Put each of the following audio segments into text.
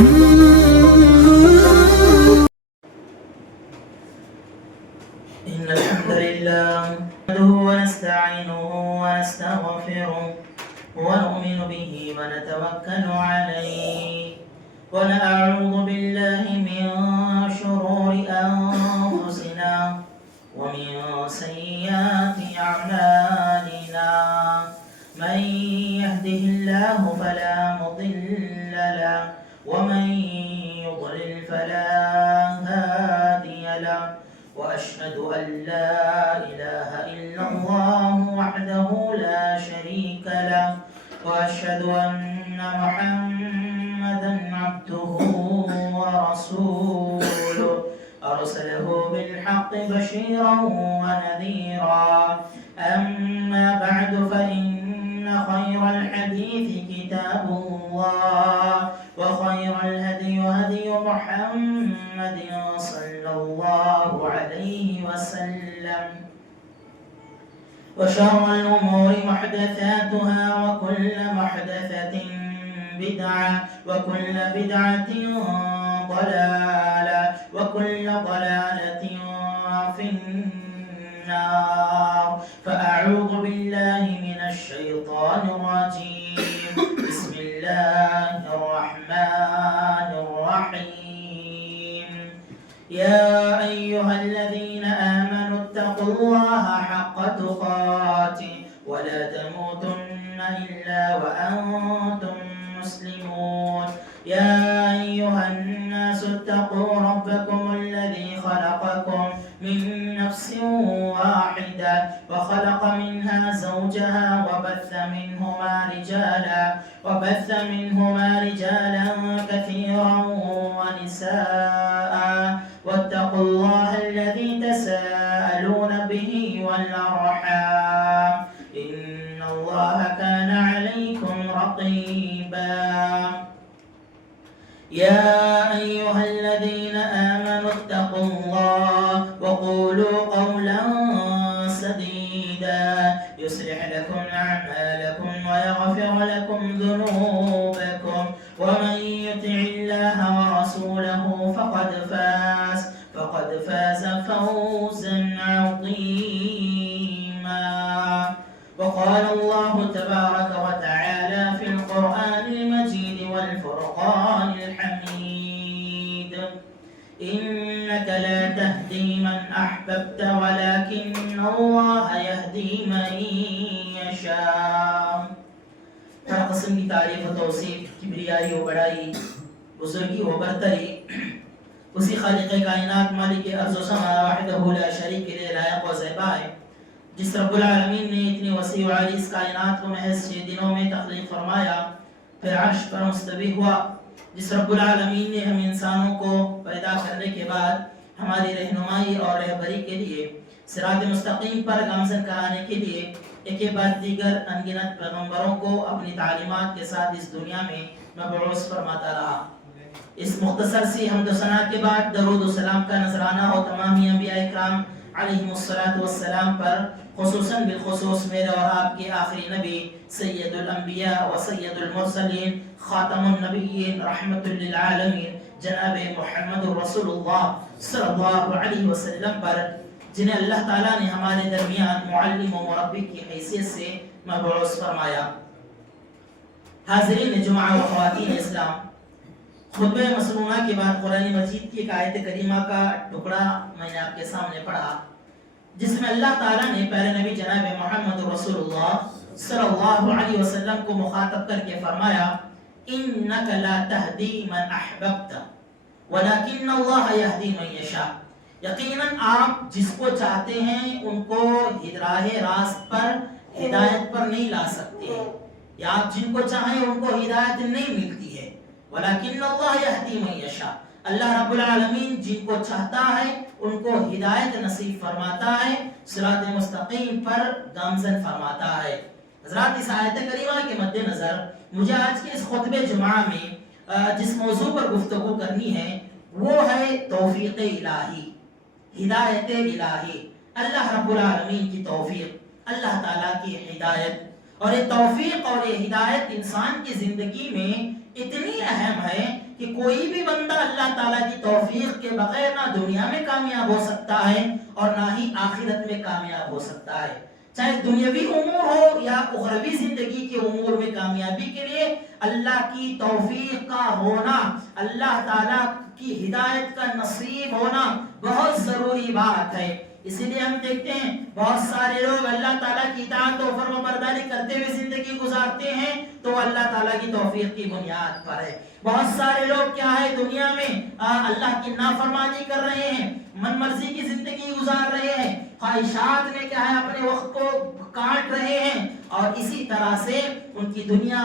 إن الحمد لله نحمده ونستعينه ونستغفره ونؤمن به ونتوكل عليه ونعوذ بالله من شرور أنفسنا ومن سيئات أعمالنا من يهده الله فلا مضل له ومن يضلل فلا هادي له وأشهد أن لا إله إلا الله وحده لا شريك له وأشهد أن محمدا عبده ورسوله أرسله بالحق بشيرا ونذيرا أما بعد فإن خير الحديث كتاب الله وخير الهدي هدي محمد صلى الله عليه وسلم وشر الأمور محدثاتها وكل محدثة بدعة وكل بدعة ضلالة وكل ضلالة في النار فأعوذ بالله من الشيطان الرجيم بسم الله الرحمن الرحيم يا أيها الذين آمنوا اتقوا الله حق تقاته ولا تموتن إلا وأنتم مسلمون يا أيها الناس اتقوا ربكم الذي خلقكم من نفس واحدة وخلق منها زوجها وبث منهما رجالا كثيرا ونساء واتقوا الله الذي تساءلون به والأرحام إن الله كان عليكم رقيبا يا أيها الذين آمنوا اتقوا الله وقولوا قولا سديدا يصلح لكم أعمالكم ويغفر لكم ذنوبكم ومن يطع الله ورسوله فقد فاز فوزا عظيما وقال الله تبارك وتعالى في القرآن المجيد والفرقان الحميد إنك لا تهدي من أحببت ولكن الله يهدي من يشاء ہر قسم کی تعریف و توصیف کبریائی و بڑائی بزرگی و برتری اسی خالق کائنات مالک ارض و سما وحدہ لا شریک کے لیے لائق و زیبا ہے جس رب العالمین نے اتنی وسیع و عریض کائنات کو محض 6 دنوں میں تخلیق فرمایا پھر عرش پر مستوی ہوا جس رب العالمین نے ہم انسانوں کو پیدا کرنے کے بعد ہماری رہنمائی اور رہبری کے لیے صراط مستقیم پر گامزن کرانے کے لیے ایک کے بعد دیگر انگنت پیغمبروں کو اپنی تعلیمات کے ساتھ اس دنیا میں مبعوث فرماتا رہا اس مختصر سی حمد و ثنا کے بعد درود و سلام کا نذرانہ اور تمامی انبیاء اکرام علیہم السلام پر خصوصاً بالخصوص میرے اور آپ کے آخری نبی سید الانبیاء و سید المرسلین خاتم النبیین رحمت للعالمین جناب محمد رسول اللہ صلی اللہ علیہ وسلم پر جنہیں اللہ تعالیٰ نے ہمارے درمیان معلم و مربی کی حیثیت سے مبعوث فرمایا. حاضرین جمعہ و خواتین اسلام، خطبہ مسنونہ کے بعد قرآن مجید کی ایک آیت کریمہ کا ٹکڑا میں نے آپ کے سامنے پڑھا جس میں اللہ تعالیٰ نے پیارے نبی جناب محمد رسول اللہ صلی اللہ علیہ وسلم کو مخاطب کر کے فرمایا انک لا تہدی من احببت ولکن اللہ یہدی من یشاء. یقیناً آپ جس کو چاہتے ہیں ان کو راہ راست پر ہدایت پر نہیں لا سکتے یا آپ جن کو چاہیں ان کو ہدایت نہیں ملتی ہے. ولیکن اللہ یہدی من یشاء، اللہ رب العالمین جن کو چاہتا ہے ان کو ہدایت نصیب فرماتا ہے، صراط مستقیم پر گامزن فرماتا ہے. حضرات اس آیت کریمہ کے مد نظر مجھے آج کے اس خطبہ جمعہ میں جس موضوع پر گفتگو کرنی ہے وہ ہے توفیق الہی، ہدایت الہی، اللہ رب العالمین کی توفیق، اللہ تعالیٰ کی ہدایت. اور یہ توفیق اور یہ ہدایت انسان کی زندگی میں اتنی اہم ہے کہ کوئی بھی بندہ اللہ تعالیٰ کی توفیق کے بغیر نہ دنیا میں کامیاب ہو سکتا ہے اور نہ ہی آخرت میں کامیاب ہو سکتا ہے. چاہے دنیاوی امور ہو یا اخروی زندگی کے امور میں کامیابی کے لیے اللہ کی توفیق کا ہونا، اللہ تعالیٰ کی ہدایت کا نصیب ہونا بہت ضروری بات ہے. اسی لیے ہم دیکھتے ہیں بہت سارے لوگ اللہ تعالیٰ کی اطاعت و فرمانبرداری کرتے ہوئے زندگی گزارتے ہیں تو اللہ تعالیٰ کی توفیق کی بنیاد پر ہے. بہت سارے لوگ کیا ہے دنیا میں اللہ کی نافرمانی کر رہے ہیں، من مرضی کی زندگی گزار رہے ہیں، خواہشات میں کیا ہے اپنے وقت کو کاٹ رہے ہیں، اور اسی طرح سے ان کی دنیا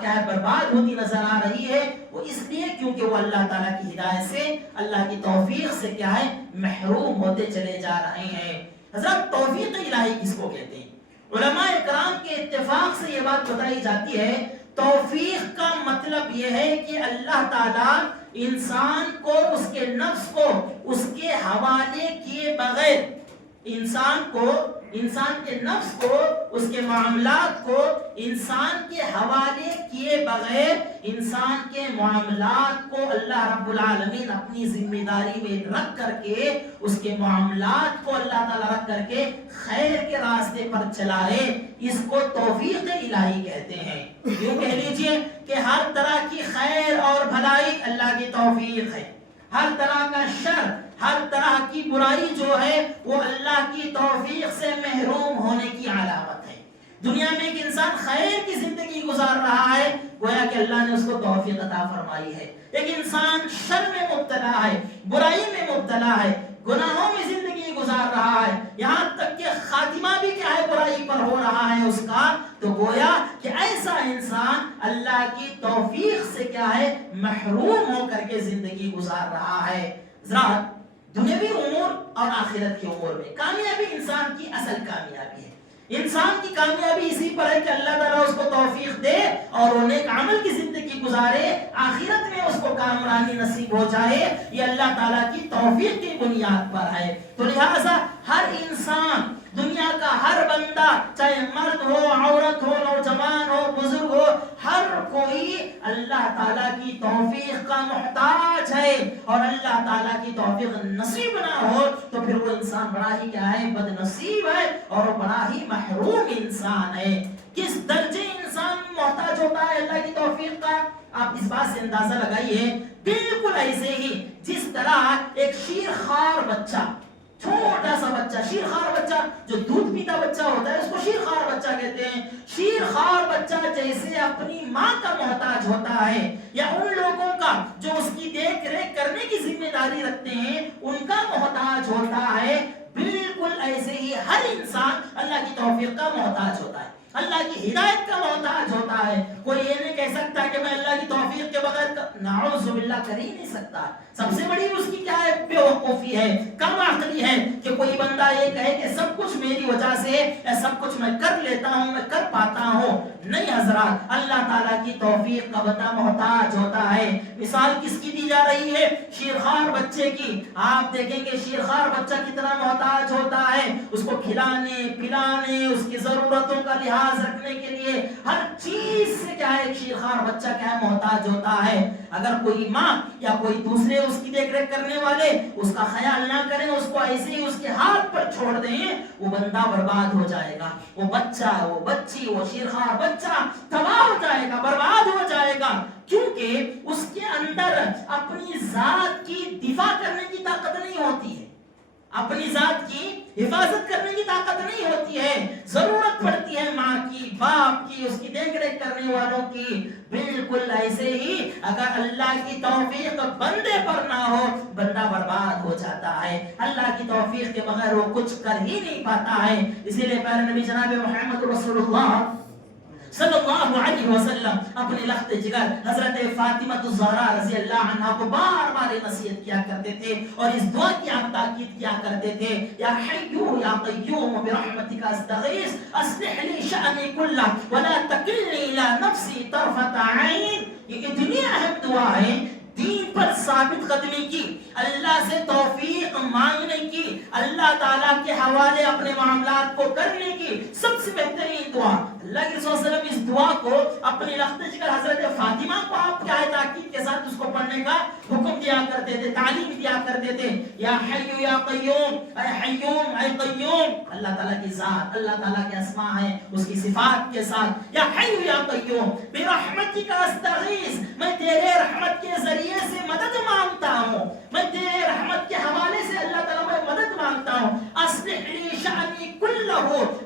کیا ہے برباد ہوتی نظر آ رہی ہے. وہ اس لیے کیونکہ وہ اللہ تعالیٰ کی ہدایت سے، اللہ کی توفیق سے کیا ہے محروم ہوتے چلے جا رہے ہیں. حضرت توفیق الہی کس کو کہتے ہیں؟ علماء اکرام کے اتفاق سے یہ بات بتائی جاتی ہے توفیق کا مطلب یہ ہے کہ اللہ تعالیٰ انسان کو، اس کے نفس کو اس کے حوالے کیے بغیر، انسان کے نفس کو، اس کے معاملات کو انسان کے حوالے کیے بغیر انسان کے معاملات کو اللہ رب العالمین اپنی ذمہ داری میں رکھ کر کے، اس کے معاملات کو اللہ تعالیٰ رکھ کر کے خیر کے راستے پر چلائے، اس کو توفیق الہی کہتے ہیں. یوں کہہ لیجئے کہ ہر طرح کی خیر اور بھلائی اللہ کی توفیق ہے، ہر طرح کا شر، ہر طرح کی برائی جو ہے وہ اللہ کی توفیق سے محروم ہونے کی علامت ہے. دنیا میں ایک انسان خیر کی زندگی گزار رہا ہے، گویا کہ اللہ نے اس کو توفیق عطا فرمائی ہے. ایک انسان شر میں مبتلا ہے، برائی میں مبتلا ہے، گناہوں میں زندگی گزار رہا ہے، یہاں تک کہ خاتمہ بھی کیا ہے برائی پر ہو رہا ہے اس کا، تو گویا کہ ایسا انسان اللہ کی توفیق سے کیا ہے محروم ہو کر کے زندگی گزار رہا ہے. ذرا دنیاوی امور اور آخرت کے امور میں کامیابی انسان کی اصل کامیابی ہے. انسان کی کامیابی اسی پر ہے کہ اللہ تعالیٰ اس کو توفیق دے اور وہ نیک عمل کی زندگی گزارے، آخرت میں اس کو کامرانی نصیب ہو جائے. یہ اللہ تعالیٰ کی توفیق کی بنیاد پر ہے. تو لہٰذا ہر انسان، دنیا کا ہر بندہ، چاہے مرد ہو، عورت ہو، نوجوان ہو، بزرگ ہو، ہر کوئی اللہ تعالیٰ کی توفیق کا محتاج ہے. اور اللہ تعالیٰ کی توفیق نصیب نہ ہو تو پھر وہ انسان بڑا ہی کیا ہے بد نصیب ہے اور وہ بڑا ہی محروم انسان ہے. کس درجے انسان محتاج ہوتا ہے اللہ کی توفیق کا، آپ اس بات سے اندازہ لگائیے. بالکل ایسے ہی جس طرح ایک شیرخوار بچہ، چھوٹا سا بچہ، شیرخوار بچہ جو دودھ پیتا بچہ ہوتا ہے اس کو شیرخوار بچہ کہتے ہیں. شیرخوار بچہ جیسے اپنی ماں کا محتاج ہوتا ہے یا ان لوگوں کا جو اس کی دیکھ ریکھ کرنے کی ذمہ داری رکھتے ہیں ان کا محتاج ہوتا ہے، بالکل ایسے ہی ہر انسان اللہ کی توفیق کا محتاج ہوتا ہے، اللہ کی ہدایت کا محتاج ہوتا ہے. کوئی یہ نہیں کہہ سکتا کہ میں اللہ کی توفیق کے بغیر نعوذ باللہ کر ہی نہیں سکتا. سب سے بڑی اس کی کیا ہے بے وقوفی ہے، کم عقلی ہے کہ کوئی بندہ یہ کہے کہ سب کچھ میری وجہ سے، سب کچھ میں کر لیتا ہوں، میں کر پاتا ہوں. نہیں حضرات، اللہ تعالیٰ کی توفیق کا بندہ محتاج ہوتا ہے. مثال کس کی دی جا رہی ہے؟ شیرخوار بچے کی. آپ دیکھیں کہ شیرخوار بچہ کتنا محتاج ہوتا ہے، اس کو کھلانے پلانے، اس کی ضرورتوں کا لحاظ رکھنے کے لیے ہر چیز سے کیا ہے ایک شیرخوار بچہ کیا ہے محتاج ہوتا ہے. اگر کوئی ماں یا کوئی دوسرے اس کی دیکھ ریکھ کرنے والے اس کا خیال نہ کریں، اس کو ایسے ہی اس کے ہاتھ پر چھوڑ دیں، وہ بندہ برباد ہو جائے گا. وہ بچہ، وہ بچی، وہ شیرخوار بچہ تباہ ہو جائے گا، برباد ہو جائے گا، کیونکہ اس کے اندر اپنی ذات کی دفاع کرنے کی طاقت نہیں ہوتی ہے، اپنی ذات کی حفاظت کرنے کی طاقت نہیں ہوتی ہے. ضرورت پڑتی ہے ماں کی، باپ کی، اس کی دیکھ ریکھ کرنے والوں کی. بالکل ایسے ہی اگر اللہ کی توفیق بندے پر نہ ہو، بندہ برباد ہو جاتا ہے. اللہ کی توفیق کے بغیر وہ کچھ کر ہی نہیں پاتا ہے. اسی لیے پیارے نبی جناب محمد رسول اللہ صلی اللہ علیہ وسلم اپنے لخت جگر حضرت فاطمہ الزہرا رضی اللہ عنہا کو بار بار نصیحت کیا کرتے تھے اور اس دعا کی آپ تاکید کیا کرتے تھے، یا حیو یا قیوم برحمتک استغیث اصلح لی شأنی کلہ ولا تکلنی الی نفسی طرفۃ عین. یہ اتنی اہم دعا ہے، دین پر ثابت قدمی کی، اللہ سے توفیق مانگنے کی، اللہ تعالیٰ کے حوالے اپنے معاملات کو کرنے کی سب سے بہترین دعا. اللہ کے رسول صلی اللہ علیہ وسلم اس دعا کو اپنی لخت جگر حضرت فاطمہ کو آپ کیا ہے تاکید کے ساتھ اس کو پڑھنے کا حکم دیا کرتے تھے، تعلیم دیا کرتے تھے. یا حی یا قیوم، اے حیوم اے قیوم، اللہ تعالیٰ کی ذات، اللہ تعالیٰ کے اسماء ہیں اس کی صفات کے ساتھ. یا حی یا قیوم برحمتک استغیث، میں تیرے رحمت کے ذریعے سے مدد مانگتا ہوں، میں تیرے رحمت کے حوالے سے اللہ تعالیٰ میں مدد مانگتا ہوں. اصلح لی شأنی کلہ،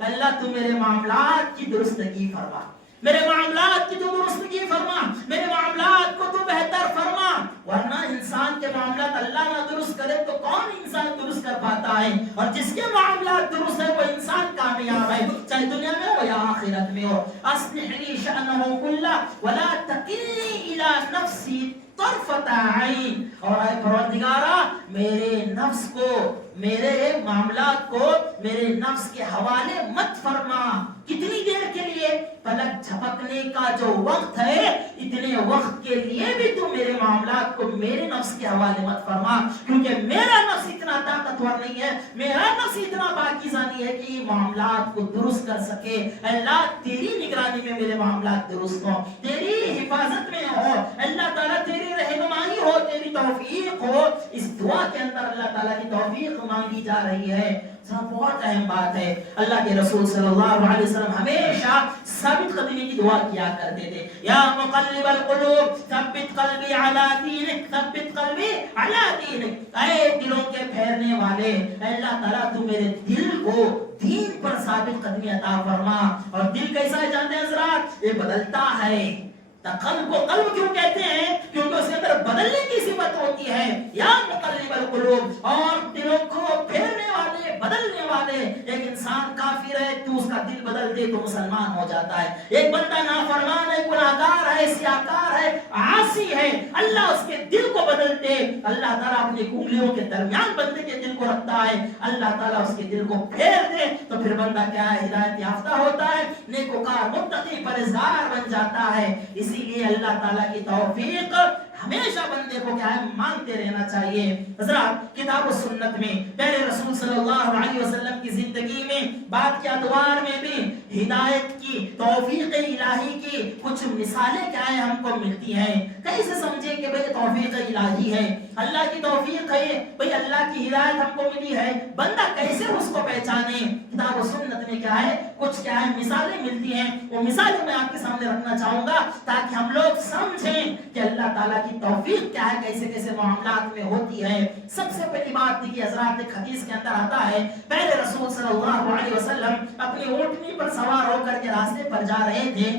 اللہ تو میرے معاملات کی درستگی فرما، میرے معاملات کی تو درستگی فرما، میرے معاملات کو تو بہتر فرما. ورنہ انسان کے معاملات اللہ نہ درست کرے تو کون انسان درست کر پاتا ہے؟ اور جس کے معاملات درست ہے وہ انسان کامیاب ہے، چاہے دنیا میں ہو یا آخرت میں ہو. اصلح لی شأنہ کلہ ولا تکلنی الی نفسی طرفۃ عین، اور اے پروردگارہ میرے نفس کو، میرے معاملات کو میرے نفس کے حوالے مت فرما. کتنی دیر کے لیے؟ پلک جھپکنے کا جو وقت ہے، اتنے وقت کے لیے بھی تو میرے معاملات کو میرے نفس کے حوالے مت فرما، کیونکہ میرا نفس اتنا طاقتور نہیں ہے، میرا نفس اتنا پاکیزہ نہیں ہے کہ یہ معاملات کو درست کر سکے. اللہ تیری نگرانی میں میرے معاملات درست ہوں، تیری حفاظت میں ہو، اللہ تعالیٰ تیری رہنمائی ہو، تیری توفیق ہو. اس دعا کے اندر اللہ تعالیٰ کی توفیق مانگی جا رہی ہے. بہت اہم بات ہے. اللہ کے رسول صلی اللہ علیہ وسلم ہمیشہ ثابت قدمی کی دعا کیا کرتے تھے. یا مقلب القلوب ثبت قلبی علی دینک، ثبت قلبی علی دینک، اے دلوں کے پھیرنے والے، اے اللہ تعالیٰ تو میرے دل کو دین پر ثابت قدمی عطا فرما. اور دل کیسا ہے جانتے ہیں حضرات؟ یہ بدلتا ہے. قلب کو قلب کیوں کہتے ہیں؟ کیونکہ اس کے اندر بدلنے کی صفت ہوتی ہے. یا مقلب القلوب، اور دلوں کو پھیرنے والے، بدلنے والے. ایک انسان کافر ہے تو اس کا دل بدل دے تو مسلمان ہو جاتا ہے. ایک بندہ نافرمان ہے، گناہگار ہے، سیاہکار ہے، عاصی ہے، اللہ اس کے دل کو بدل دے. اللہ تعالیٰ اپنی انگلیوں کے درمیان بندے کے دل کو رکھتا ہے، اللہ تعالیٰ اس کے دل کو پھیر دے تو پھر بندہ کیا ہے؟ ہدایت یافتہ ہوتا ہے، نیکوکار متقی پرہیزگار بن جاتا ہے. اسی لیے اللہ تعالیٰ کی توفیق ہمیشہ بندے کو کیا ہے؟ مانگتے رہنا چاہیے. حضرات کتاب و سنت میں پیارے رسول صلی اللہ علیہ وسلم کی زندگی میں بعد کے ادوار میں بھی ہدایت کی، توفیق الہی کی کچھ مثالیں کیا ہیں ہم کو ملتی ہیں. کیسے سمجھیں کہ بھئی توفیق الہی ہے، اللہ کی توفیق ہے، بھئی اللہ کی ہدایت ہم کو ملی ہے، بندہ کیسے اس کو پہچانے؟ کتاب و سنت میں کیا ہے؟ کچھ کیا ہے مثالیں ملتی ہیں. وہ مثالیں میں آپ کے سامنے رکھنا چاہوں گا تاکہ ہم لوگ سمجھیں کہ اللہ تعالیٰ کی توفیق کیا ہے، کیسے کیسے معاملات میں ہوتی ہے. سب سے پہلی بات دیکھیے حضرات، ایک حدیث کے اندر آتا ہے پہلے رسول صلی اللہ علیہ وسلم اپنی اونٹنی پر سوار ہو کر کے راستے پر جا رہے تھے.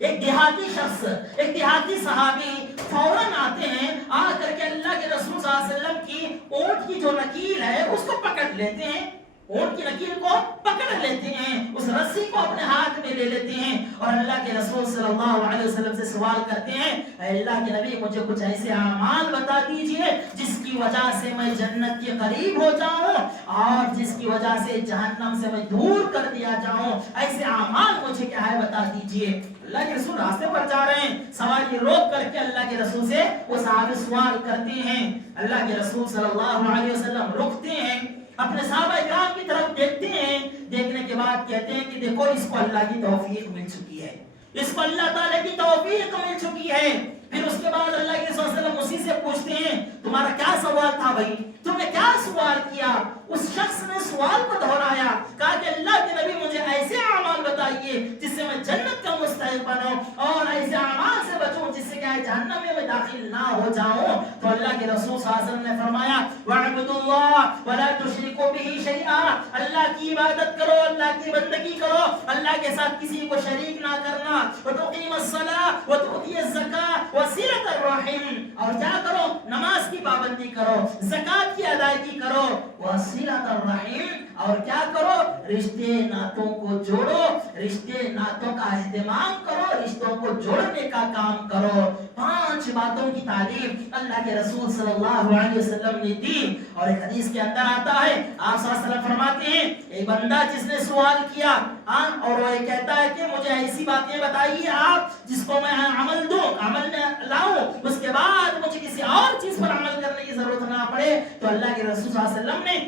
ایک دیہاتی شخص، ایک دیہاتی صحابی فوراً آتے ہیں، آ کر کے اللہ کے رسول صلی اللہ علیہ وسلم کی اونٹ کی جو نکیل ہے اس کو پکڑ لیتے ہیں، اونٹ کی نکیل کو پکڑ لیتے ہیں، اس رسی کو اپنے ہاتھ میں لے لیتے ہیں اور اللہ کے رسول صلی اللہ علیہ وسلم سے سوال کرتے ہیں، اے اللہ کے نبی مجھے کچھ ایسے اعمال بتا دیجئے جس کی وجہ سے میں جنت کے قریب ہو جاؤں اور جس کی وجہ سے جہنم سے میں دور کر دیا جاؤں. ایسے اعمال مجھے کیا ہے بتا دیجئے. اللہ کے رسول راستے پر جا رہے ہیں، سواری روک کر کے اللہ کے رسول سے وہ صحابی سوال کرتے ہیں. اللہ کے رسول صلی اللہ علیہ وسلم رکتے ہیں، اپنے صحابہ اکرام کی طرف دیکھتے ہیں، دیکھنے کے بعد کہتے ہیں کہ دیکھو اس کو اللہ کی توفیق مل چکی ہے، اس کو اللہ تعالیٰ کی توفیق مل چکی ہے. پھر اس کے بعد اللہ کے رسول صلی اللہ علیہ وسلم اسی سے پوچھتے ہیں تمہارا کیا سوال تھا بھائی، تم نے کیا سوال کیا؟ اس شخص نے سوال کو دہرایا، کہا کہ اللہ کے نبی مجھے ایسے اعمال بتائیے جس سے میں جنت کا مستحق بنوں اور ایسے اعمال سے بچوں جس سے کیا ہے جہنم میں داخل نہ ہو جاؤں. تو اللہ کے رسول صلی اللہ علیہ وسلم نے فرمایا وَاعْبُدُوا اللَّهَ وَلَا تُشْرِكُوا بِهِ شَيْئًا، اللہ کی عبادت کرو، اللہ کی بندگی کرو، اللہ کے ساتھ کسی کو شریک نہ کرنا. وَتُقِيمُوا الصَّلَاةَ وَتُؤْتِيَ الزَّكَاةَ وَصِلَةَ الرَّحِمِ، اور کیا کرو؟ نماز کی پابندی کرو، زکات کی ادائیگی کرو، وَصِلَةَ الرَّحِمِ، اور کیا کرو؟ رشتے ناتوں کو جوڑو، رشتے ناتوں کا اہتمام کرو، رشتوں کو جوڑنے کا کام کرو. 5 باتوں کی تعلیم اللہ کے رسول صلی اللہ علیہ وسلم نے دی. اور ایک حدیث کے اندر آتا ہے آپ صلی اللہ علیہ وسلم فرماتے ہیں ایک بندہ جس نے سوال کیا اور وہ یہ کہتا ہے کہ مجھے ایسی باتیں بتائیے آپ جس کو میں عمل دوں، عمل میں لاؤں، اس کے بعد مجھے کسی اور چیز پر عمل کرنے کی ضرورت نہ پڑے. تو اللہ کے رسول صلی اللہ علیہ وسلم نے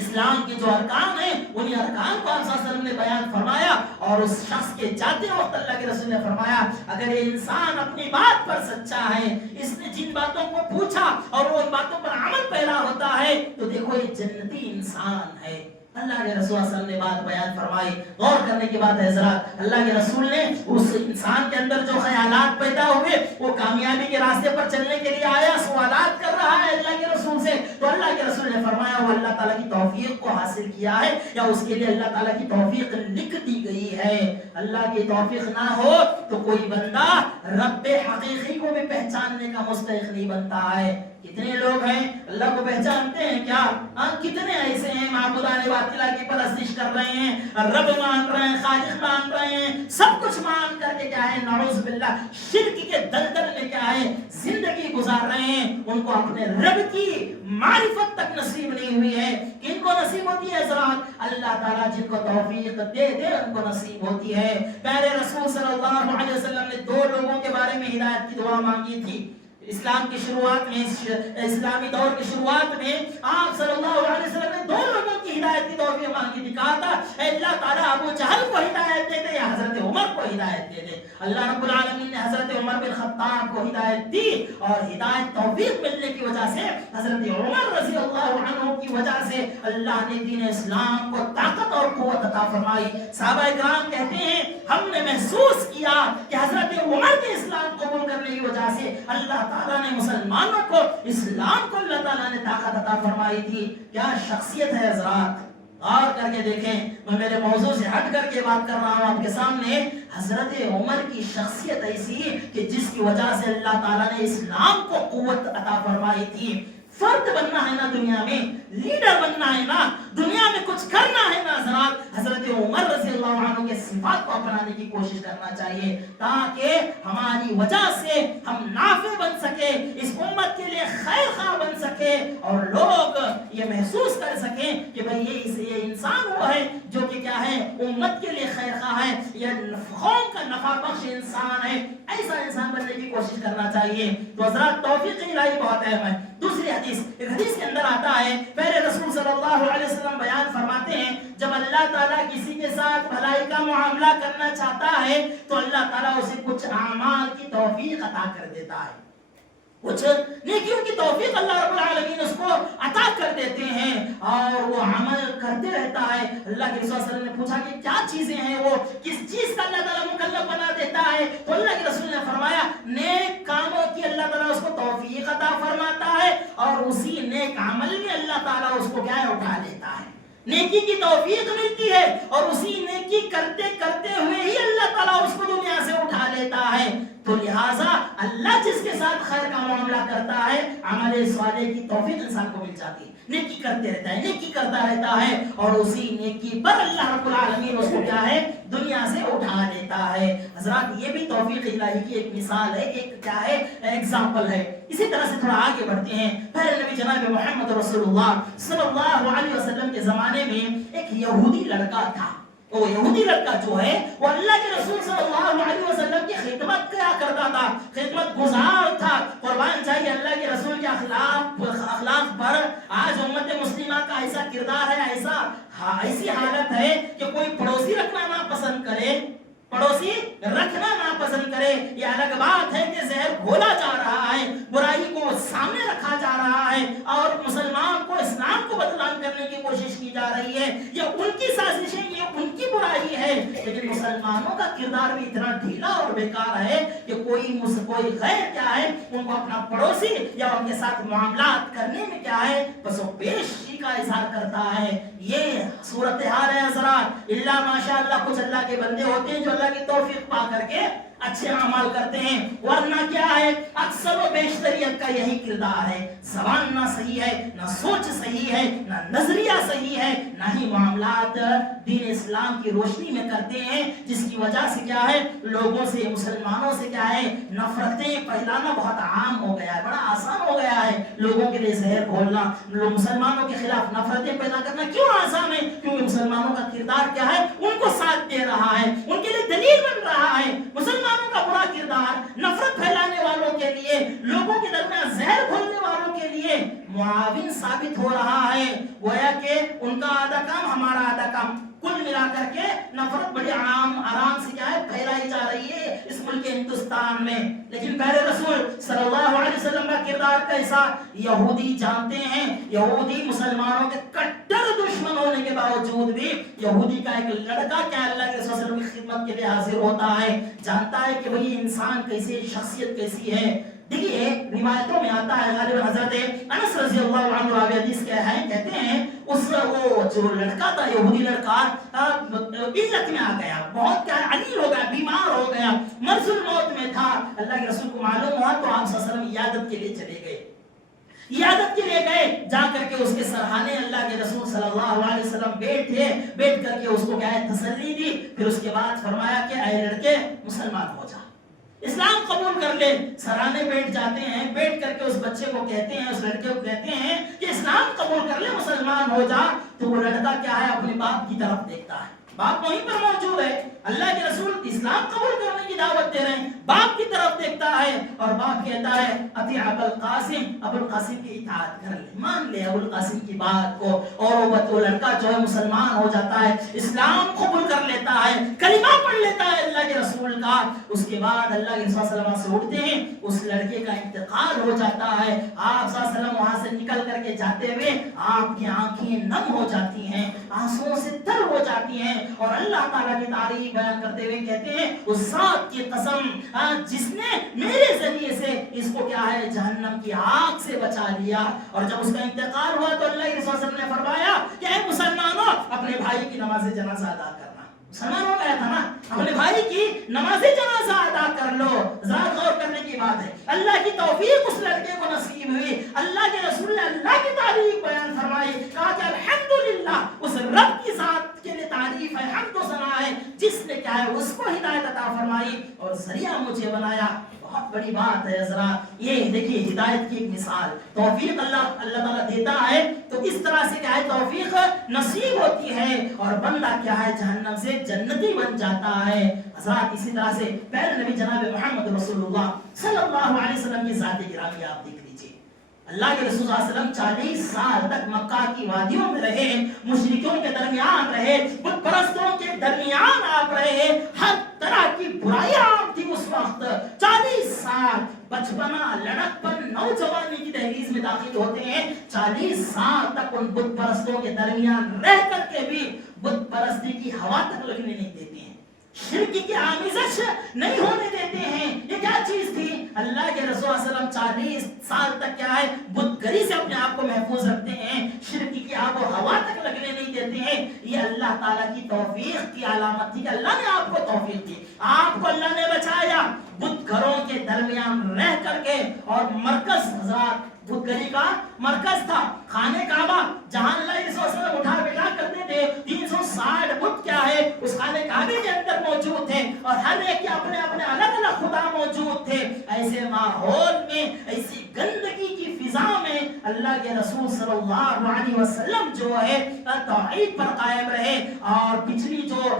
اسلام کے جو ارکان ہیں انہیں ارکان کو آپ صلی اللہ علیہ وسلم نے بیان فرمایا، اور اس شخص کے جاتے وقت اللہ کے رسول نے فرمایا اگر یہ انسان اپنی بات پر سچا ہے، اس نے جن باتوں کو پوچھا اور وہ ان باتوں پر عمل پیرا ہوتا ہے تو دیکھو یہ جنتی انسان ہے۔ اللہ کے رسول صلی اللہ علیہ وسلم نے بات بیان فرمائی، غور کرنے کی بات ہے حضرات۔ اللہ کے رسول نے اس انسان کے اندر جو خیالات پیدا ہوئے، وہ کامیابی کے راستے پر چلنے کے لیے آیا، سوالات کر رہا ہے اللہ کے رسول سے، تو اللہ کے رسول نے فرمایا وہ اللہ تعالیٰ کی توفیق کو حاصل کیا ہے یا اس کے لیے اللہ تعالیٰ کی توفیق لکھ دی گئی ہے۔ اللہ کی توفیق نہ ہو تو کوئی بندہ رب حقیقی کو بھی پہچاننے کا مستحق نہیں بنتا ہے۔ کتنے لوگ ہیں اللہ کو پہچانتے ہیں کیا؟ کتنے ایسے ہیں معبودان باطلہ کی پرستش کر رہے ہیں، رب مان رہے ہیں، خالق مان رہے ہیں، سب کچھ مان کر کے کیا ہے نعوذ باللہ شرک کے دلدل میں کیا ہے زندگی گزار رہے ہیں۔ ان کو اپنے رب کی معرفت تک نصیب نہیں ہوئی ہے۔ کن کو نصیب ہوتی ہے حضرات؟ اللہ تعالیٰ جن کو توفیق دے دے ان کو نصیب ہوتی ہے۔ پیارے رسول صلی اللہ علیہ وسلم نے دو لوگوں کے بارے میں ہدایت کی دعا مانگی تھی۔ اسلام کی شروعات میں، اسلامی دور کی شروعات میں آپ صلی اللہ علیہ وسلم نے دو لوگوں کی ہدایت کی توفیق مانگی تھی۔ کہا تھا اے اللہ تعالیٰ ابو جہل کو ہدایت دے دے یا حضرت عمر کو ہدایت دے دے۔ اللہ رب العالمین نے حضرت عمر بن خطاب کو ہدایت دی، اور ہدایت توفیق ملنے کی وجہ سے حضرت عمر رضی اللہ عنہ کی وجہ سے اللہ نے دین اسلام کو طاقت اور قوت عطا فرمائی۔ صحابہ کرام کہتے ہیں ہم نے محسوس کیا کہ حضرت عمر کے اسلام قبول کرنے کی وجہ سے اللہ تعالیٰ نے مسلمانوں کو، اسلام کو اللہ تعالیٰ نے طاقت عطا فرمائی تھی۔ کیا شخصیت ہے حضرات، غور کر کے دیکھیں۔ میں میرے موضوع سے ہٹ کر کے بات کر رہا ہوں آپ کے سامنے۔ حضرت عمر کی شخصیت ایسی کہ جس کی وجہ سے اللہ تعالیٰ نے اسلام کو قوت عطا فرمائی تھی۔ فرد بننا ہے نا دنیا میں، لیڈر بننا ہے نا دنیا میں، کچھ کرنا ہے نا حضرات، حضرت عمر رضی اللہ عنہ کے صفات کو اپنانے کی کوشش کرنا چاہیے تاکہ ہماری وجہ سے ہم نافع بن سکے، اس امت کے لیے خیر خواہ بن سکے، اور لوگ یہ محسوس کر سکیں کہ بھئی یہ انسان وہ ہے جو کہ کیا ہے امت کے لیے خیر خواہ ہے، یہ قوم کا نفع بخش انسان ہے۔ ایسا انسان بننے کی کوشش کرنا چاہیے۔ تو حضرات توفیق الہی بہت اہم ہے۔ دوسری حدیث، ایک حدیث کے اندر آتا ہے پیارے رسول صلی اللہ علیہ وسلم بیان فرماتے ہیں جب اللہ تعالیٰ کسی کے ساتھ بھلائی کا معاملہ کرنا چاہتا ہے تو اللہ تعالیٰ اسے کچھ اعمال کی توفیق عطا کر دیتا ہے، کچھ نیکیوں کی توفیق اللہ رب العالمین اس کو عطا کر دیتے ہیں، اور وہ عمل کرتے رہتا ہے۔ اللہ کے رسول صلی اللہ علیہ وسلم نے پوچھا کہ کیا چیزیں ہیں وہ، کس چیز کا اللہ تعالیٰ مکلف بنا دیتا ہے؟ تو اللہ کے رسول نے فرمایا نیک کاموں کی اللہ تعالیٰ اس کو توفیق عطا فرماتا ہے، اور اسی نیک عمل میں اللہ تعالیٰ اس کو کیا ہے اٹھا لیتا ہے، نیکی کی توفیق ملتی ہے، اور اسی نیکی کرتے کرتے ہوئے ہی اللہ تعالیٰ اس کو دنیا سے اٹھا لیتا ہے۔ تو لہٰذا اللہ جس کے ساتھ خیر کا معاملہ کرتا ہے عمل صالح کی توفیق انسان کو مل جاتی ہے، نیکی کرتے رہتا ہے، نیکی کرتا رہتا ہے، اور اسی نیکی پر اللہ رب العالمین اس کو کیا ہے دنیا سے اٹھا لیتا ہے۔ حضرات یہ بھی توفیق الہی کی ایک مثال ہے، ایک کیا ہے ایگزامپل ہے۔ اسی طرح سے تھوڑا آگے بڑھتے ہیں۔ پہلے نبی جناب محمد رسول اللہ صلی اللہ علیہ وسلم کے زمانے میں ایک یہودی لڑکا تھا۔ وہ یہودی لڑکا جو ہے وہ اللہ کے رسول صلی اللہ علیہ وسلم کی خدمت کیا کرتا تھا، خدمت گزار تھا۔ قربان چاہیے اللہ کے رسول کے اخلاق پر آج امت مسلمہ کا ایسا کردار ہے، ایسی حالت ہے کہ کوئی پڑوسی رکھنا ناپسند کرے، پڑوسی رکھنا ناپسند کرے، یہ الگ بات ہے کہ زہر گھولا جا رہا ہے، برائی کو سامنے رکھا جا رہا ہے، اور مسلمان کو اسلام کو بدنام کرنے کی کوشش کی جا رہی ہے، یہ ان کی سازش ہے، یہ ان کی برائی ہے۔ لیکن مسلمانوں کا کردار بھی اتنا ڈھیلا اور بیکار ہے کہ کوئی غیر کیا ہے ان کو اپنا پڑوسی یا ان کے ساتھ معاملات کرنے میں کیا ہے بس وہ پیشی کا اظہار کرتا ہے۔ یہ صورتحال ہے حضرات، اللہ ماشاء اللہ کچھ اللہ کے بندے ہوتے ہیں جو اللہ کی توفیق پا کر کے اچھے اعمال کرتے ہیں، ورنہ کیا ہے اکثر و بیشتریت کا یہی کردار ہے، زبان نہ صحیح ہے، نہ سوچ صحیح ہے، نہ نظریہ صحیح ہے، نہ ہی معاملات دین اسلام کی روشنی میں کرتے ہیں، جس کی وجہ سے کیا ہے لوگوں سے، مسلمانوں سے کیا ہے نفرتیں پھیلانا بہت عام ہو گیا ہے، بڑا آسان ہو گیا ہے لوگوں کے لیے زہر گھولنا، مسلمانوں کے خلاف نفرتیں پیدا کرنا کیوں آسان ہے؟ کیونکہ مسلمانوں کا کردار کیا ہے ان کو ساتھ دے رہا ہے، ان کے لیے دلیل بن رہا ہے۔ مسلمانوں کا برا کردار نفرت پھیلانے والوں کے لیے، لوگوں کے درمیان زہر گھولنے والوں کے لیے معاون ثابت ہو رہا ہے، گویا کہ ان کا آدھا کام ہمارا آدھا کام، کل ملا کر کے نفرت بڑی آرام سے کیا ہے پھیلائی جا رہی ہے اس ملک ہندوستان میں۔ لیکن پیارے رسول صلی اللہ علیہ وسلم کا کردار کیسا؟ یہودی جانتے ہیں، یہودی مسلمانوں کے کٹر دشمن ہونے کے باوجود بھی یہودی کا ایک لڑکا کیا اللہ کے رسول صلی اللہ علیہ وسلم کی خدمت کے لیے حاضر ہوتا ہے، جانتا ہے کہ بھئی انسان کیسی، شخصیت کیسی ہے۔ دیکھیے روایتوں میں آتا ہے، غالباً حضرت انس رضی اللہ عنہ راوی حدیث کے ہیں، کہتے ہیں اس وہ جو لڑکا تھا یہودی لڑکا علت میں آ گیا، بہت کیا علیل ہو گیا، بیمار ہو گیا، مرض الموت میں تھا۔ اللہ کے رسول کو معلوم ہوا تو آپ صلی اللہ علیہ وسلم عیادت کے لیے چلے گئے، عیادت کے لیے گئے، جا کر کے اس کے سرہانے اللہ کے رسول صلی اللہ علیہ وسلم بیٹھے، بیٹھ کر کے اس کو کیا ہے تسلی دی، پھر اس کے بعد فرمایا کہ اے لڑکے مسلمان ہو جا، اسلام قبول کر لے۔ سرانے بیٹھ جاتے ہیں، بیٹھ کر کے اس بچے کو کہتے ہیں، اس لڑکے کو کہتے ہیں کہ اسلام قبول کر لے، مسلمان ہو جا۔ تو وہ لڑکا کیا ہے اپنے باپ کی طرف دیکھتا ہے، باپ وہیں پر موجود ہے، اللہ کے رسول اسلام قبول کرنے کی دعوت دے رہے ہیں، باپ کی طرف دیکھتا ہے اور باپ کہتا ہے اطیع ابو القاسم، ابو القاسم کی اطاعت کر لے، مان لے ابو القاسم کی بات کو۔ اور وہ لڑکا جو ہے مسلمان ہو جاتا ہے، اسلام قبول کر لیتا ہے، کلمہ پڑھ لیتا ہے اللہ کے رسول کا۔ اس کے بعد اللہ کے رسول صلی اللہ علیہ وسلم سے اٹھتے ہیں، اس لڑکے کا انتقال ہو جاتا ہے۔ آپ صلی اللہ علیہ وسلم وہاں سے نکل کر کے جاتے ہوئے آپ کی آنکھیں نم ہو جاتی ہیں، آنسوؤں سے تر ہو جاتی ہیں، اور اللہ تعالیٰ کی تعریف بیان کرتے ہوئے کہتے ہیں اس ذات کی قسم جس نے میرے ذریعے سے اس کو کیا ہے جہنم کی آگ سے بچا لیا۔ اور جب اس کا انتقال ہوا تو اللہ کے رسول صلی اللہ علیہ وسلم نے فرمایا کہ اے مسلمانوں اپنے بھائی کی نماز جنازہ ادا کرنا۔ مسلمان ہو گیا تھا نا، اپنے بھائی کی نماز جنازہ ادا کر لو۔ ذرا غور کرنے کی بات ہے، اللہ کی توفیق اس لڑکے کو نصیب ہوئی، اللہ کے رسول نے اللہ کی تعریف بیان فرمائی، کہا کہ الحمدللہ اس رب کی ذات کے لیے تعریف ہے، حمد و ثنا ہے جس نے کیا ہے اس کو ہدایت عطا فرمائی اور ذریعہ مجھے بنایا۔ بہت بڑی بات ہے ذرا یہ دیکھیے، ہدایت کی ایک مثال، توفیق اللہ تعالیٰ دیتا ہے تو اس طرح سے کیا ہے توفیق نصیب ہوتی ہے اور بندہ کیا ہے جہنم سے جنتی بن جاتا ہے۔ حضرات اسی طرح سے پہلے نبی جناب محمد رسول اللہ صلی اللہ علیہ وسلم کی ذات گرامی آپ دیکھ لیجئے، اللہ کے رسول صلی اللہ علیہ وسلم 40 سال تک مکہ کی وادیوں میں رہے، مشرکوں کے درمیان رہے، بت پرستوں کے درمیان آپ رہے، ہر طرح کی برائیاں آپ تھی اس وقت۔ 40 سال بچپنا، لڑکپن، نوجوانی کی دہلیز میں داخل ہوتے ہیں، 40 سال تک ان بت پرستوں کے درمیان رہ کر کے بھی بت پرستی کی ہوا تک لگنے نہیں دیتے ہیں، شرک کی آمیزش نہیں ہونے دیتے ہیں۔ یہ کیا چیز تھی؟ اللہ کے رسول صلی اللہ علیہ وسلم 40 سال تک کیا ہے بت گری سے اپنے آپ کو محفوظ رکھتے ہیں، شرک کی آب و ہوا تک لگنے نہیں دیتے ہیں۔ یہ اللہ تعالیٰ کی توفیق کی علامت تھی کہ اللہ نے آپ کو توفیق دی، آپ کو اللہ نے بچایا بت گھروں کے درمیان رہ کر کے۔ اور مرکز حضرات بت گری کا مرکز تھا خانہ کعبہ، جہاں اللہ کے رسول صلی اللہ علیہ وسلم اٹھا بیٹھا کرتے تھے، 360 بت کیا ہے اس خانہ کعبے کے اندر موجود تھے، اور ہر ایک کے اپنے اپنے الگ الگ خدا موجود تھے۔ ایسے ماحول میں، ایسی گندگی کی فضا میں اللہ کے رسول صلی اللہ علیہ وسلم جو ہے توحید پر قائم رہے، اور پچھلی جو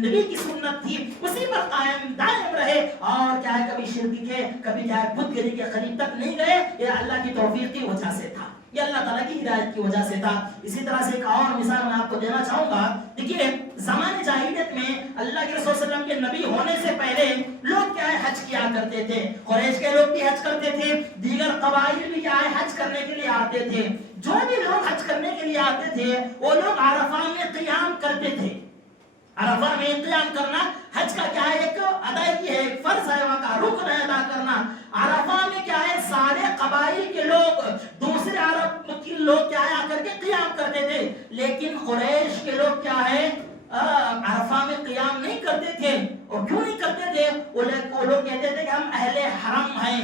نبی کی سنت تھی اسی پر قائم دائم رہے، اور کیا ہے کبھی شرک کے، کبھی کیا ہے بت گری کے قریب تک نہیں گئے۔ یہ اللہ کی توفیق کی وجہ سے تھا، یہ اللہ تعالیٰ کی ہدایت کی وجہ سے تھا۔ اسی طرح سے ایک اور مثال میں آپ کو دینا چاہوں گا۔ دیکھیے زمانے جاہلیت میں اللہ کے رسول صلی اللہ علیہ وسلم کے نبی ہونے سے پہلے لوگ کیا ہے حج کیا کرتے تھے، قریش کے لوگ بھی حج کرتے تھے، دیگر قبائل بھی کیا ہے حج کرنے کے لیے آتے تھے۔ جو بھی لوگ حج کرنے کے لیے آتے تھے وہ لوگ عرفہ میں قیام کرتے تھے۔ عرفہ میں قیام کرنا حج کا کیا ہے ایک ادائیگی ہے، ایک فرض ہے، وہاں کا رکن ہے ادا کرنا۔ عرفہ میں کیا ہے سارے قبائل کے لوگ، دوسرے عرب کے لوگ کیا ہے آ کر کے قیام کرتے تھے، لیکن قریش کے لوگ کیا ہے عرفہ میں قیام نہیں کرتے تھے۔ اور کیوں نہیں کرتے تھے؟ وہ لوگ کہتے تھے کہ ہم اہل حرم ہیں،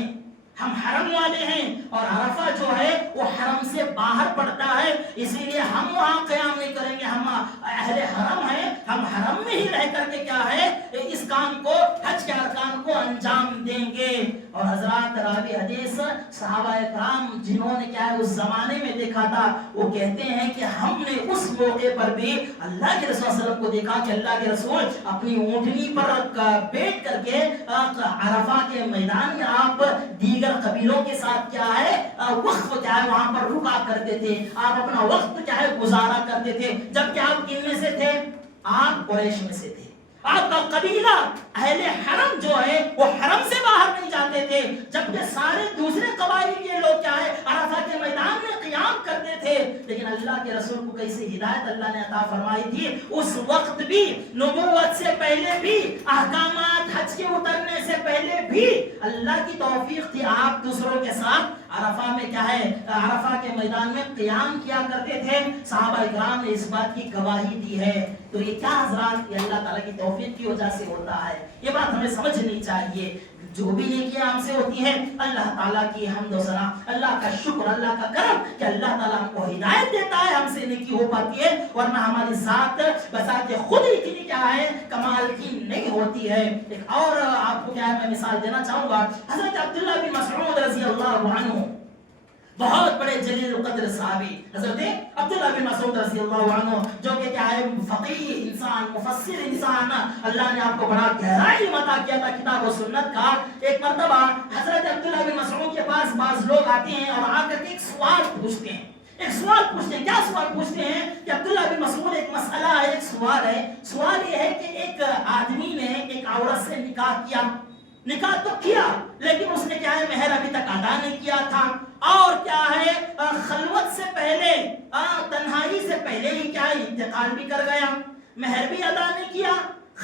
ہم حرم والے ہیں، اور عرفہ جو ہے وہ حرم سے باہر پڑتا ہے، اسی لیے ہم وہاں قیام نہیں کریں گے، ہم اہل حرم ہیں، ہم حرم میں ہی رہ کر کے کیا ہے اس کام کو، حج کے ارکان کو انجام دیں گے۔ اور حضرات راوی حدیث صحابہ کرام جنہوں نے کیا ہے اس زمانے میں دیکھا تھا وہ کہتے ہیں کہ ہم نے اس موقع پر بھی اللہ کے رسول صلی اللہ علیہ وسلم کو دیکھا کہ اللہ کے رسول اپنی اونٹنی پر بیٹھ کر کے عرفہ کے میدان میں آپ دیگر قبیلوں کے ساتھ کیا ہے وقت کیا ہے وہاں پر رکا کرتے تھے، آپ اپنا وقت کیا ہے گزارا کرتے تھے، جبکہ آپ کن میں سے تھے؟ آپ قریش میں سے تھے۔ آپ کا قبیلہ اہل حرم جو ہے وہ حرم سے باہر نہیں جاتے تھے، جبکہ سارے دوسرے قبائل کے لوگ کیا ہے عرفہ کے میدان میں قیام کرتے تھے۔ لیکن اللہ کے رسول کو کیسی ہدایت اللہ نے عطا فرمائی تھی، اس وقت بھی نبوت سے پہلے بھی احکامات حج کے اترنے سے پہلے بھی اللہ کی توفیق تھی، آپ دوسروں کے ساتھ عرفہ میں کیا ہے عرفہ کے میدان میں قیام کیا کرتے تھے۔ صحابہ کرام نے اس بات کی گواہی دی ہے۔ تو یہ کیا حضرات یہ اللہ تعالیٰ کی توفیق کی وجہ سے ہوتا ہے، یہ بات ہمیں سمجھنی چاہیے۔ جو بھی نیکیاں ہم سے ہوتی ہیں اللہ تعالیٰ کی حمد و ثنا، اللہ کا شکر، اللہ کا کرم کہ اللہ تعالیٰ ہم کو ہدایت دیتا ہے، ہم سے نیکی ہو پاتی ہے، ورنہ ہماری ذات بذات خود اتنی کیا ہے کمال کی نہیں ہوتی ہے۔ ایک اور آپ کو کیا ہے میں مثال دینا چاہوں گا، حضرت عبداللہ بن مسعود رضی اللہ عنہ، بہت بڑے جلیل القدر صحابی حضرت عبداللہ بن مسعود رضی اللہ عنہ، جو کہ کیا ہے فقیہ انسان، مفسر انسان، اللہ نے آپ کو بڑا گہرا علم عطا کیا تھا کتاب و سنت کا۔ ایک مرتبہ حضرت عبداللہ بن مسعود کے پاس بعض لوگ آتے ہیں اور آ کر کے ایک سوال پوچھتے ہیں، کیا سوال پوچھتے ہیں کہ عبداللہ بن مسعود ایک مسئلہ ہے، ایک سوال ہے۔ سوال یہ ہے کہ ایک آدمی نے ایک عورت سے نکاح تو کیا لیکن اس نے کیا ہے مہر ابھی تک ادا نہیں کیا تھا، اور کیا ہے خلوت سے پہلے تنہائی سے پہلے ہی کیا ہے انتقال بھی کر گیا، مہر بھی ادا نہیں کیا،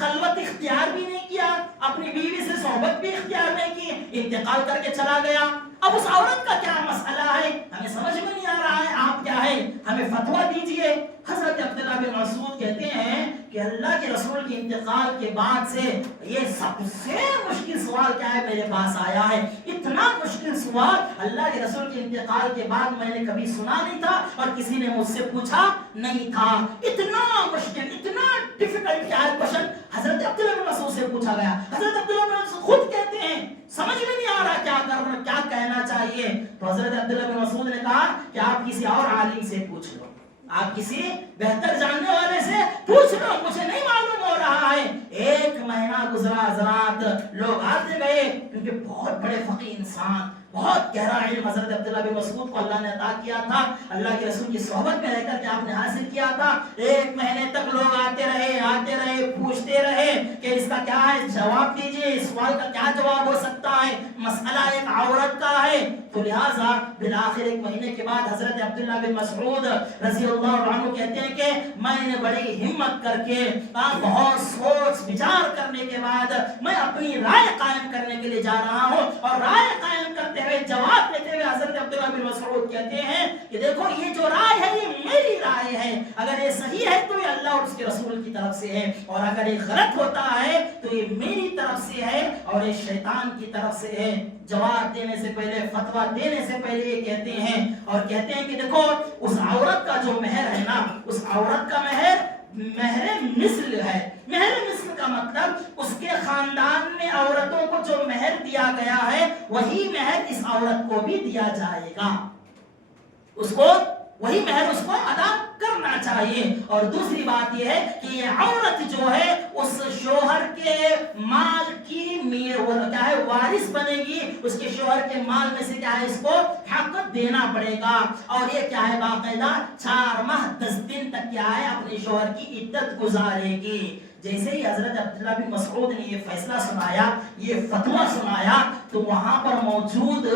خلوت اختیار بھی نہیں کیا، اپنی بیوی سے صحبت بھی اختیار نہیں کی، انتقال کر کے چلا گیا۔ اب اس عورت کا کیا مسئلہ ہے ہمیں سمجھ میں نہیں آ رہا ہے، آپ کیا ہے ہمیں فتویٰ دیجئے۔ حضرت عبداللہ بن مسعود کہتے ہیں کہ اللہ کے رسول کے انتقال کے بعد سے یہ سب سے مشکل سوال کیا ہے میرے پاس آیا ہے، اتنا مشکل سوال اللہ کے رسول کے انتقال کے بعد میں نے کبھی سنا نہیں تھا اور کسی نے مجھ سے پوچھا نہیں تھا، اتنا مشکل اتنا ڈیفیکلٹ کیا ہے کوشچن حضرت عبداللہ بن مسعود سے پوچھا گیا۔ حضرت عبداللہ بن مسعود خود کہتے ہیں سمجھ میں نہیں آ رہا کیا کہنا چاہیے، تو حضرت عبداللہ بن مسعود نے کہا کہ آپ کسی اور عالم سے پوچھ لو، آپ کسی بہتر جاننے والے سے پوچھ لو، مجھے نہیں معلوم ہو رہا ہے۔ ایک مہینہ گزرا حضرات، لوگ آتے گئے کیونکہ بہت بڑے فقیہ انسان، بہت گہرا علم حضرت عبداللہ بن مسعود کو اللہ نے عطا کیا تھا، اللہ کے رسول کی صحبت میں رہ کر کے آپ نے حاصل کیا تھا۔ ایک مہینے تک لوگ آتے رہے پوچھتے رہے کہ اس کا کیا ہے جواب دیجئے، اس سوال کا کیا جواب ہو سکتا ہے، مسئلہ ایک عورت کا ہے۔ تو لہٰذا بالآخر ایک مہینے کے بعد حضرت عبداللہ بن مسعود رضی اللہ عنہ کہتے ہیں کہ میں نے بڑی ہمت کر کے بہت سوچ بچار کرنے کے بعد میں اپنی رائے قائم کرنے کے لیے جا رہا ہوں، اور رائے قائم کرتے ہوئے جواب دیتے ہوئے حضرت عبداللہ بن مسعود کہتے ہیں کہ دیکھو یہ جو رائے ہے یہ میری رائے ہے، اگر یہ صحیح ہے تو یہ اللہ اور اس کے رسول کی طرف سے ہے، اور اگر یہ غلط ہوتا ہے تو یہ میری طرف سے ہے اور یہ شیطان کی طرف سے ہے۔ جواب دینے سے پہلے فتویٰ دینے سے پہلے یہ کہتے ہیں اور کہتے ہیں کہ دیکھو اس عورت کا جو مہر ہے نا، اس عورت کا مہر مثل ہے۔ مہر مثل کا مطلب اس کے خاندان میں عورتوں کو جو مہر دیا گیا ہے وہی مہر اس عورت کو بھی دیا جائے گا، اس کو وہی مہر اس کو ادا کرنا چاہیے۔ اور دوسری بات یہ ہے کہ یہ عورت جو ہے اس شوہر کے مال کی کیا ہے وارث بنے گی، اس کے شوہر کے مال میں سے کیا ہے اس کو حق دینا پڑے گا، اور یہ کیا ہے باقاعدہ 4 ماہ 10 دن تک کیا ہے اپنے شوہر کی عدت گزارے گی۔ جیسے ہی حضرت عبداللہ بن مسعود نے یہ فیصلہ سنایا، یہ فتویٰ سنایا، تو وہاں پر موجود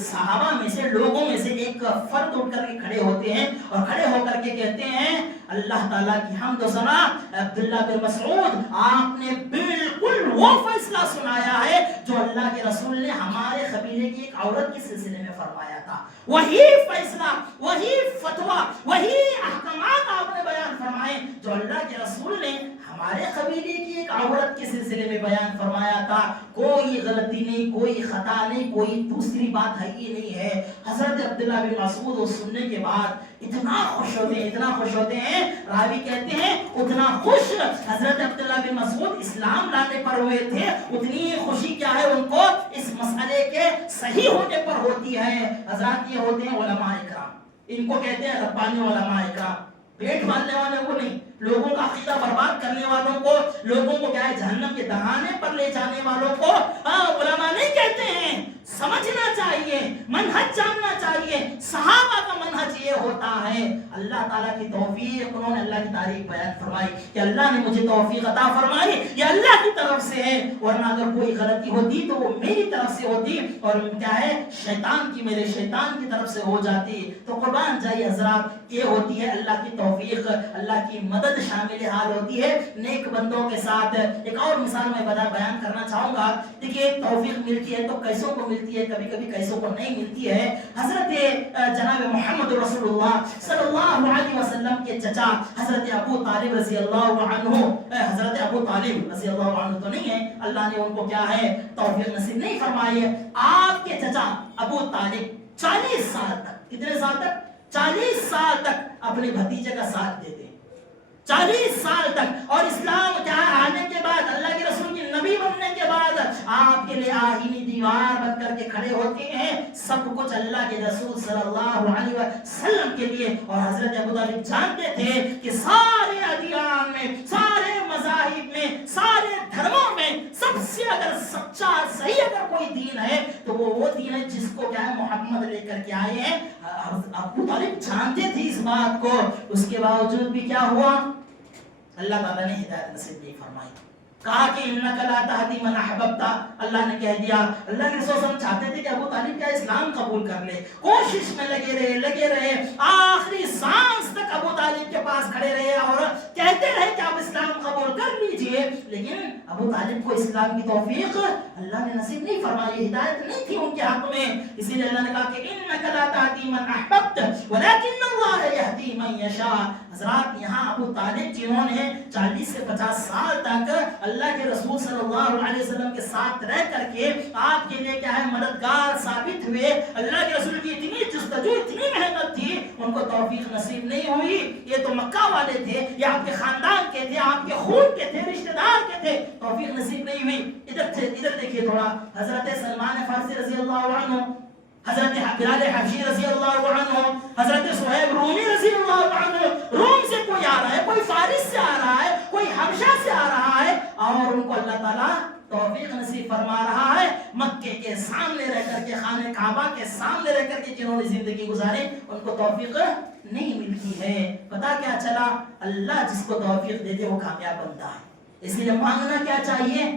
صحابہ میں سے لوگوں میں سے ایک فرد اٹھ کر کے کھڑے ہوتے ہیں اور کھڑے ہو کر کے کہتے ہیں اللہ تعالیٰ کی حمد و ثنا، عبداللہ بن مسعود آپ نے بالکل وہ فیصلہ سنایا ہے جو اللہ کے رسول نے ہمارے قبیلے کی ایک عورت کے سلسلے میں فرمایا تھا، وہی فیصلہ، وہی فتویٰ، وہی احکامات آپ نے بیان فرمائے جو اللہ کے رسول نے ہمارے قبیلے کی ایک عورت کے سلسلے میں بیان فرمایا تھا، کوئی غلطی نہیں، کوئی خطا نہیں، کوئی دوسری بات ہے ہی نہیں ہے۔ حضرت عبداللہ بن مسعود وہ سننے کے بعد اتنا خوش ہوتے ہیں، اتنا خوش ہوتے ہیں، راوی کہتے ہیں اتنا خوش حضرت عبداللہ بن مسعود اسلام لانے پر ہوئے تھے، اتنی خوشی کیا ہے ان کو اس مسئلے کے صحیح ہونے پر ہوتی ہے۔ حضرات یہ ہوتے ہیں علماء اکرام، ان کو کہتے ہیں ربانی علماء اکرام، پیٹ پالنے والوں کو نہیں، لوگوں کا عقیدہ برباد کرنے والوں کو، لوگوں کو کیا ہے جہنم کے دہانے پر لے جانے والوں کو علماء نہیں کہتے ہیں۔ سمجھنا چاہیے، منہج جاننا چاہیے۔ صحابہ کا منہج یہ ہوتا ہے، اللہ تعالیٰ کی توفیق، انہوں نے اللہ کی تعریف بیان فرمائی کہ اللہ نے مجھے توفیق عطا فرمائی، یہ اللہ کی طرف سے ہے، ورنہ اگر کوئی غلطی ہوتی تو وہ میری طرف سے ہوتی، اور کیا ہے شیطان کی، میرے شیطان کی طرف سے ہو جاتی۔ تو قربان جائیے حضرات، یہ ہوتی ہے اللہ کی توفیق، اللہ کی مدد شامل حال ہوتی ہے نیک بندوں کے ساتھ۔ ایک اور مثال میں بیان کرنا چاہوں گا۔ دیکھیے توفیق ملتی ہے تو کیسوں کو ملتی ہے، کبھی کبھی کیسوں کو نہیں ملتی ہے۔ حضرت جناب محمد رسول اللہ صلی اللہ علیہ وسلم کے چچا حضرت ابو طالب رضی اللہ عنہ، حضرت ابو طالب رضی اللہ عنہ تو نہیں ہے، اللہ نے ان کو کیا ہے توفیق نصیب نہیں فرمائی ہے۔ آپ کے چچا ابو طالب 40 سال تک، کتنے سال تک؟ 40 سال تک اپنے بھتیجے کا ساتھ دیتے ہیں، 40 سال تک۔ اور اسلام کیا آنے کے بعد، اللہ کے رسول کی نبی بننے کے بعد آپ کے لیے آہینی دیوار بن کر کے کھڑے ہوتے ہیں، سب کچھ اللہ کے رسول صلی اللہ علیہ وسلم کے لیے۔ اور حضرت ابو طالب جانتے تھے کہ سارے ادیان میں، سارے مذاہب میں، سارے دھرموں میں سب سے اگر سچا صحیح اگر کوئی دین ہے تو وہ دین ہے جس کو کیا ہے محمد لے کر کے آئے ہیں۔ ابو طالب جانتے تھے اس بات کو، اس کے باوجود بھی کیا ہوا، اللہ تعالیٰ نے ہدایت نصیب نہیں فرمائی۔ کہا کہ انک لا تہدی من احببت، اللہ نے کہہ دیا، اللہ کے رسول چاہتے تھے کہ ابو طالب کیا اسلام قبول کر لے، کوشش میں لگے رہے، آخری سانس تک ابو طالب کے پاس کھڑے رہے اور کہتے رہے کہ آپ اسلام قبول کر لیجئے، لیکن ابو طالب کو اسلام کی توفیق اللہ نے نصیب نہیں فرمائی، ہدایت نہیں تھی ان کے حق میں۔ اسی لیے اللہ نے کہا کہ انک لا تہدی من احببت ولکن اللہ یہدی من یشاء۔ حضرات یہاں ابو طالب جنہوں نے 40 سے 50 سال تک اللہ کے رسول صلی اللہ علیہ وسلم کے ساتھ رہ کر کے آپ کے لیے کیا ہے مددگار ثابت ہوئے، اللہ کے رسول کی اتنی جستجو، اتنی محنت تھی، ان کو توفیق نصیب نہیں ہوئی۔ یہ تو مکہ والے تھے، یہ آپ کے خاندان کے تھے، آپ کے خون کے تھے، رشتہ دار کے تھے، توفیق نصیب نہیں ہوئی۔ ادھر دیکھیے تھوڑا، حضرت سلمان فارسی رضی اللہ عنہ، حضرت بلال حبشی رضی اللہ عنہ، حضرت صہیب رومی رضی اللہ عنہ، روم سے کوئی آ رہا ہے، کوئی فارس سے آ رہا ہے، کوئی حبشہ سے آ رہا ہے، اور ان کو اللہ تعالیٰ توفیق نصیب فرما رہا ہے۔ مکے کے سامنے رہ کر کے، خانہ کعبہ کے سامنے رہ کر کے جنہوں نے زندگی گزاری، ان کو توفیق نہیں ملتی ہے۔ پتا کیا چلا، اللہ جس کو توفیق دیتے وہ کامیاب بنتا ہے۔ اس لیے مانگنا کیا چاہیے،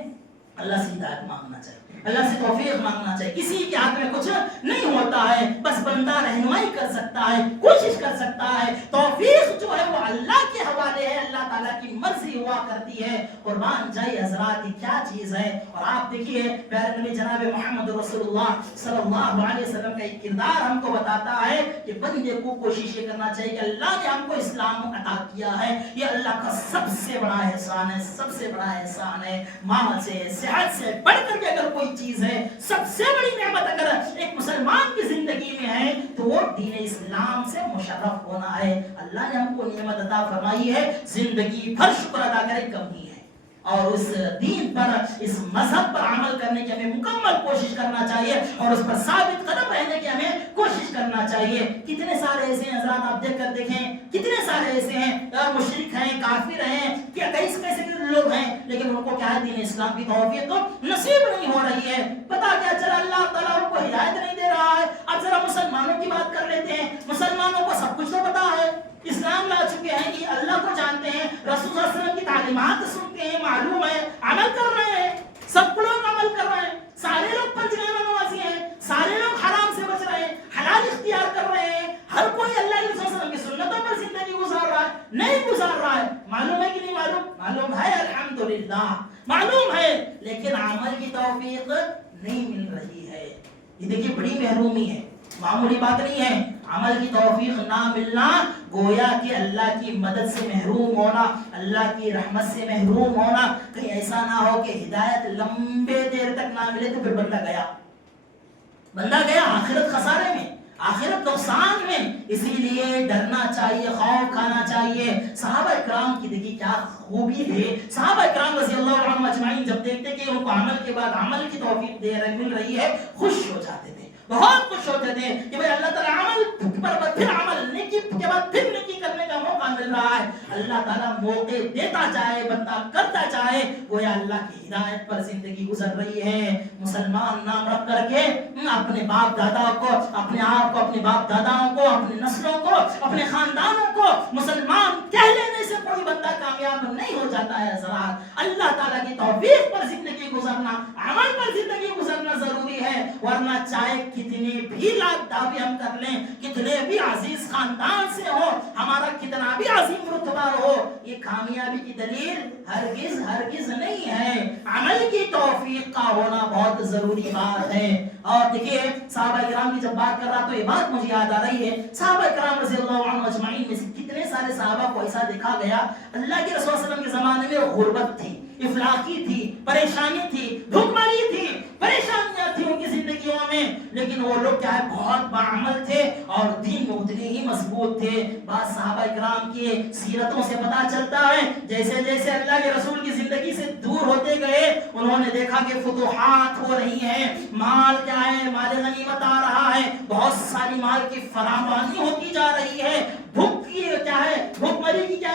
اللہ سے ہدایت مانگنا چاہیے، اللہ سے توفیق مانگنا چاہیے۔ کسی کے ہاتھ میں کچھ نہیں ہوتا ہے، بس بندہ رہنمائی کر سکتا ہے، کوشش کر سکتا ہے۔ توفیق جو ہے وہ اللہ کے حوالے ہے، اللہ تعالیٰ کی مرضی ہوا کرتی ہے۔ قربان جائے حضرات، کیا چیز ہے۔ اور آپ دیکھیے پیارے نبی جناب محمد رسول اللہ صلی اللہ علیہ وسلم کا ایک کردار ہم کو بتاتا ہے کہ بندے کو کوشش یہ کرنا چاہیے کہ اللہ نے ہم کو اسلام عطا کیا ہے، یہ اللہ کا سب سے بڑا احسان ہے، سب سے بڑا احسان ہے۔ مال سے، صحت سے بڑھ کر کے اگر کوئی چیز ہے، سب سے بڑی نعمت اگر ایک مسلمان کی زندگی میں ہے تو وہ دین اسلام سے مشرف ہونا ہے۔ اللہ نے ہم کو نعمت عطا فرمائی ہے، زندگی بھر شکر ادا کرے کم ہی ہے، اور اس دین پر، اس مذہب پر عمل کرنے کی ہمیں مکمل کوشش کرنا چاہیے، اور اس پر ثابت قدم رہنے کی ہمیں کوشش کرنا چاہیے۔ کتنے سارے ایسے ہیں حضرات، آپ دیکھ کر دیکھیں کتنے سارے ایسے ہیں، مشرک ہیں، کافر ہیں، کیا کیسے لوگ ہیں، لیکن ان کو کیا ہے دین اسلام کی توفیق تو نصیب نہیں ہو رہی ہے۔ پتا کیا چلا، اللہ تعالیٰ ان کو ہدایت نہیں دے رہا ہے۔ اب ذرا مسلمانوں کی بات کر لیتے ہیں۔ مسلمانوں کو سب کچھ تو پتا ہے، اسلام لا چکے ہیں، کہ اللہ کو جانتے ہیں، رسول صلی اللہ علیہ وسلم کی تعلیمات سنتے ہیں، معلوم ہے، عمل کر رہے ہیں، سب لوگ عمل کر رہے ہیں، سارے لوگ پنجگانہ نمازی ہیں، سارے لوگ حرام سے بچ رہے ہیں، حلال اختیار کر رہے ہیں، ہر کوئی اللہ علیہ وسلم کی سنتوں پر زندگی گزار رہا ہے، نہیں گزار رہا ہے، معلوم ہے کہ نہیں معلوم؟ معلوم ہے، الحمدللہ معلوم ہے، لیکن عمل کی توفیق نہیں مل رہی ہے۔ یہ دیکھیے بڑی محرومی ہے۔ معمولی بات نہیں ہے. عمل کی توفیق نہ ملنا گویا کہ اللہ کی مدد سے محروم ہونا, اللہ کی رحمت سے محروم ہونا. کہیں ایسا نہ ہو کہ ہدایت لمبے دیر تک نہ ملے تو پھر بندہ گیا آخرت خسارے میں, آخرت نقصان میں. اسی لیے ڈرنا چاہیے, خوف کھانا چاہیے. صحابہ کرام کی دیکھیے کیا خوبی ہے. صحابہ کرام رضی اللہ عنہم اجمعین جب دیکھتے کہ ان کو عمل کے بعد عمل کی توفیق مل رہی ہے, خوش ہو جاتے تھے, بہت خوش ہوتے تھے کہ بھئی اللہ تعالیٰ عمل پر پھر عمل, نیکی کے بعد پھر نیکی کرنے کا موقع مل رہا ہے. اللہ تعالیٰ موقع دیتا چاہے, بندہ کرتا چاہے, گویا اللہ کی ہدایت پر زندگی گزر رہی ہے. مسلمان نام رکھ کر کے اپنے باپ دادا کو, اپنے آپ کو, اپنے باپ داداؤں کو, اپنے نسلوں کو, اپنے خاندانوں کو مسلمان کہہ لینے سے کوئی بندہ کامیاب نہیں ہو جاتا ہے. حضرات, اللہ تعالیٰ کی توفیق پر زندگی گزرنا, عمل پر زندگی گزرنا ضروری ہے. ورنہ چاہے کتنی بھی لاکھ دعوے ہم کر لیں, کتنے بھی عزیز خاندان سے ہو, ہمارا کتنا بھی عظیم رتبہ ہو, یہ کامیابی کی دلیل ہرگز ہرگز نہیں ہے. عمل کی توفیق کا ہونا بہت ضروری بات ہے. اور دیکھیے صحابہ کرام کی جب بات کر رہا تو یہ بات مجھے یاد آ رہی ہے. صحابہ کرام رضی اللہ عنہم اجمعین میں سے کتنے سارے صحابہ کو ایسا دیکھا گیا اللہ کے رسول صلی اللہ علیہ وسلم کے زمانے میں غربت تھی, افلاکی تھی, پریشانی تھی, بھوکمری تھی, پریشانیاں تھی ان کی زندگیوں میں, لیکن وہ لوگ کیا ہے بہت باعمل تھے اور دین میں اتنے ہی مضبوط تھے. بعض صحابہ کرام کی سیرتوں سے پتہ چلتا ہے جیسے جیسے اللہ کے رسول کی زندگی سے دور ہوتے گئے انہوں نے دیکھا کہ فتوحات ہو رہی ہیں, مال کیا ہے, مال غنیمت آ رہا ہے, بہت ساری مال کی فراوانی ہوتی جا رہی ہے, بھوک کی کیا ہے, بھوکمری کی کیا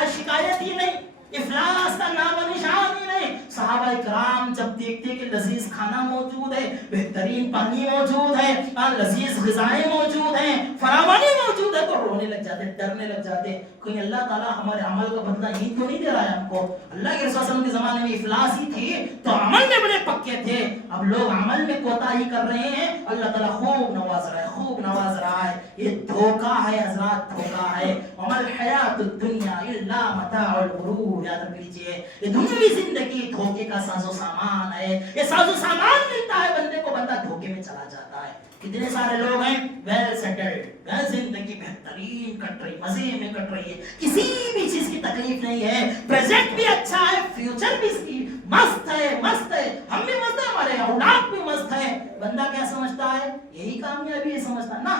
ہے شکایت ہی نہیں, افلاس کا نام و نشان ہی نہیں. صحابہ کرام جب دیکھتے کہ لذیذ کھانا موجود ہے, بہترین پانی موجود ہے, لذیذ غذائیں موجود ہیں, فراوانی موجود ہے, تو رونے لگ جاتے, ڈرنے لگ جاتے, کہیں اللہ تعالیٰ ہمارے عمل کا بدلہ یہی تو نہیں دے رہا ہے ہم کو. اللہ کے رسول صلی اللہ علیہ وسلم کے زمانے میں افلاس ہی تھی تو عمل میں بڑے پکے تھے, اب لوگ عمل میں کوتاہی کر رہے ہیں, اللہ تعالیٰ خوب نواز رہا ہے, خوب نواز رہا ہے. یہ دھوکہ ہے حضرات, دھوکہ ہے. وما الحیات الدنیا الا متاع الغرور, یاد رکھ لیجیے یہ دنیاوی زندگی دھوکے کا ساز و سامان ہے. یہ ساز و سامان ملتا ہے بندے کو, بندہ دھوکے میں چلا جاتا ہے. کتنے سارے لوگ ہیں ویل سیٹلڈ, زندگی بہترین کٹ رہی, مزے میں کٹ رہی ہے, کسی بھی چیز کی تکلیف نہیں ہے, پریزنٹ بھی اچھا ہے, فیوچر بھی اس کی مست ہے, مست ہے, ہم بھی مست ہے, ہمارے اولاد بھی مست ہے. بندہ کیا سمجھتا ہے یہی کامیابی ہے سمجھتا نا.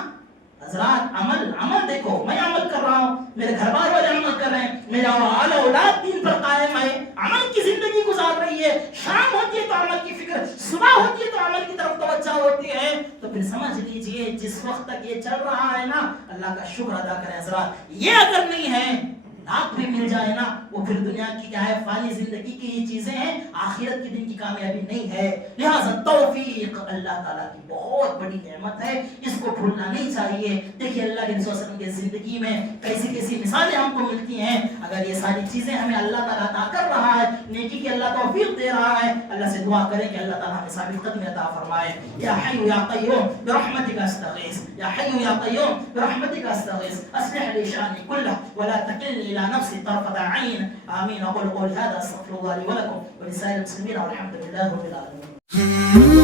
حضرات عمل دیکھو, میں عمل کر رہا ہوں, میرے گھر بار والے عمل کر رہے ہیں, میرا اولاد دین پر قائم ہے, عمل کی زندگی گزار رہی ہے. شام ہوتی ہے تو عمل کی فکر, صبح ہوتی ہے تو عمل کی طرف توجہ ہوتی ہے. تو پھر سمجھ لیجئے جس وقت تک یہ چل رہا ہے نا, اللہ کا شکر ادا کریں حضرات. یہ اگر نہیں ہے, لاکھ بھی مل جائے نا, وہ پھر دنیا کی کیا ہے فانی زندگی کی ہی چیزیں ہیں, آخرت کے دن کی کامیابی نہیں ہے. لہذا توفیق اللہ تعالیٰ کی بہت بڑی نعمت ہے, اس کو بھولنا نہیں چاہیے. دیکھیے اللہ کے رسول صلی اللہ علیہ وسلم کی زندگی میں کیسی کیسی مثالیں ہم کو ملتی ہیں. اگر یہ ساری چیزیں ہمیں اللہ تعالیٰ عطا کر رہا ہے, نیکی کی اللہ توفیق دے رہا ہے, اللہ سے دعا کریں کہ اللہ تعالیٰ ہمیں ثابت قدمی عطا فرمائے. یا حی یا قیوم برحمتک استغیث, یا حی یا قیوم برحمتک استغیث, اصلح لی شأنی کلہ ولا تکلنی إلى نفسي طرفة عين. آمين. أقول قولي هذا أستغفر الله لي ولكم ولسائر المسلمين والحمد لله رب العالمين.